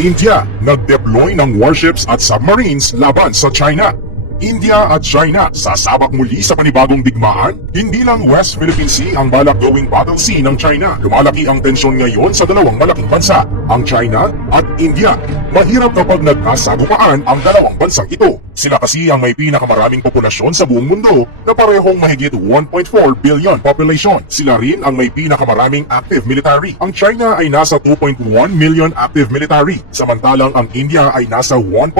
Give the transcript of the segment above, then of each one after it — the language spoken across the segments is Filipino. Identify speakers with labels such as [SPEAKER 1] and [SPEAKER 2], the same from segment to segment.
[SPEAKER 1] India nag-deploy ng warships at submarines laban sa China. India at China sasabak muli sa panibagong digmaan? Hindi lang West Philippine Sea ang balak gawing battle sea ng China. Lumalaki ang tensyon ngayon sa dalawang malaking bansa, ang China at India. Mahirap kapag nagkasagupaan ang dalawang bansang ito. Sila kasi ang may pinakamaraming populasyon sa buong mundo na parehong mahigit 1.4 billion population. Sila rin ang may pinakamaraming active military. Ang China ay nasa 2.1 million active military, samantalang ang India ay nasa 1.4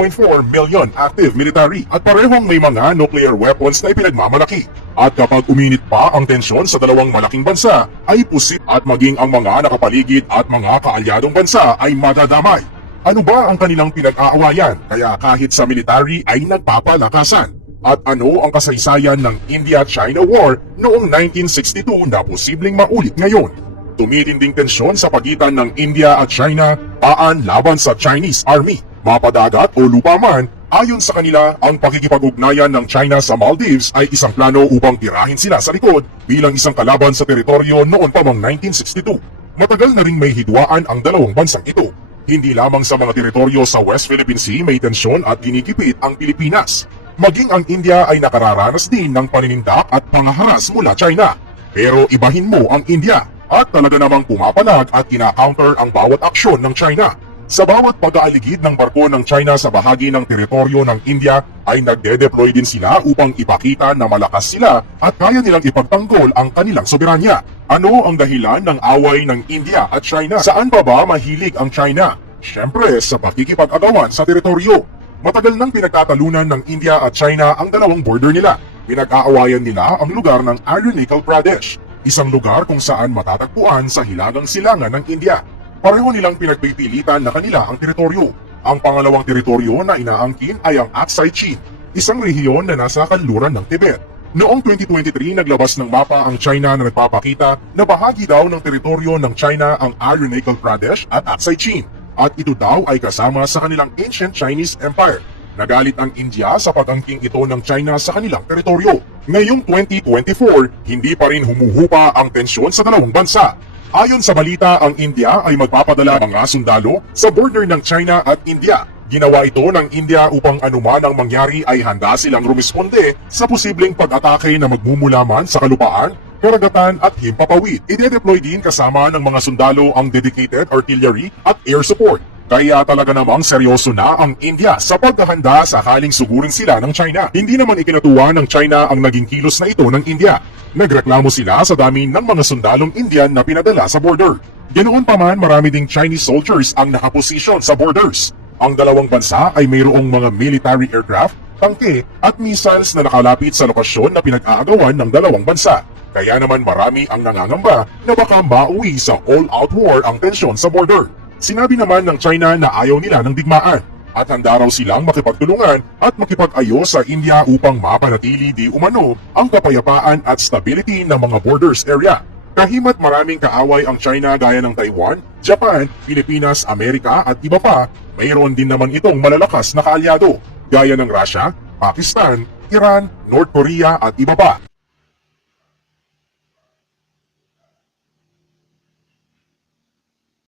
[SPEAKER 1] million active military at parehong may mga nuclear weapons na ipinagmamalaki. At kapag uminit pa ang tensyon sa dalawang malaking bansa, ay pusit at maging ang mga nakapaligid at mga kaalyadong bansa ay madadamay. Ano ba ang kanilang pinag-aawayan kaya kahit sa military ay nagpapalakasan? At ano ang kasaysayan ng India-China War noong 1962 na posibleng maulit ngayon? Tumitinding tensyon sa pagitan ng India at China paan laban sa Chinese Army. Mapadagat o lupa man, ayon sa kanila, ang pakikipag-ugnayan ng China sa Maldives ay isang plano upang tirahin sila sa likod bilang isang kalaban sa teritoryo noon pa mang 1962. Matagal na ring may hidwaan ang dalawang bansang ito. Hindi lamang sa mga teritoryo sa West Philippine Sea may tensyon at ginikipit ang Pilipinas. Maging ang India ay nakararanas din ng paninindak at pangaharas mula China. Pero ibahin mo ang India at talaga namang pumapalag at kina-counter ang bawat aksyon ng China. Sa bawat pag-aaligid ng barko ng China sa bahagi ng teritoryo ng India ay nagde-deploy din sila upang ipakita na malakas sila at kaya nilang ipagtanggol ang kanilang soberanya. Ano ang dahilan ng away ng India at China? Saan pa ba mahilig ang China? Siyempre sa pakikipag-agawan sa teritoryo. Matagal nang pinagtatalunan ng India at China ang dalawang border nila. Pinag-aawayan nila ang lugar ng Arunachal Pradesh, isang lugar kung saan matatagpuan sa hilagang silangan ng India. Pareho nilang pinagpipilitan na kanila ang teritoryo. Ang pangalawang teritoryo na inaangkin ay ang Aksai Chin, isang rehiyon na nasa kanluran ng Tibet. Noong 2023, naglabas ng mapa ang China na nagpapakita na bahagi daw ng teritoryo ng China ang Arunachal Pradesh at Aksai Chin. At ito daw ay kasama sa kanilang ancient Chinese Empire. Nagalit ang India sa pag-angking ito ng China sa kanilang teritoryo. Ngayong 2024, hindi pa rin humuhupa ang tensyon sa dalawang bansa. Ayon sa balita, ang India ay magpapadala mga sundalo sa border ng China at India. Ginawa ito ng India upang anuman ang mangyari ay handa silang rumisponde sa posibleng pag-atake na magmumula man sa kalupaan, karagatan at himpapawid. Ide-deploy din kasama ng mga sundalo ang dedicated artillery at air support. Kaya talaga namang seryoso na ang India sa paghahanda sa haling sugurin sila ng China. Hindi naman ikinatuwa ng China ang naging kilos na ito ng India. Nagreklamo sila sa dami ng mga sundalong Indian na pinadala sa border. Ganoon pa man marami ding Chinese soldiers ang nakaposisyon sa borders. Ang dalawang bansa ay mayroong mga military aircraft, tangke at missiles na nakalapit sa lokasyon na pinag-aagawan ng dalawang bansa. Kaya naman marami ang nangangamba na baka mauwi sa all-out war ang tensyon sa border. Sinabi naman ng China na ayaw nila ng digmaan at handa raw silang makipagtulungan at makipag-ayos sa India upang mapanatili di umano ang kapayapaan at stability ng mga borders area. Kahimat maraming kaaway ang China gaya ng Taiwan, Japan, Pilipinas, Amerika at iba pa, mayroon din naman itong malalakas na kaalyado gaya ng Russia, Pakistan, Iran, North Korea at iba pa.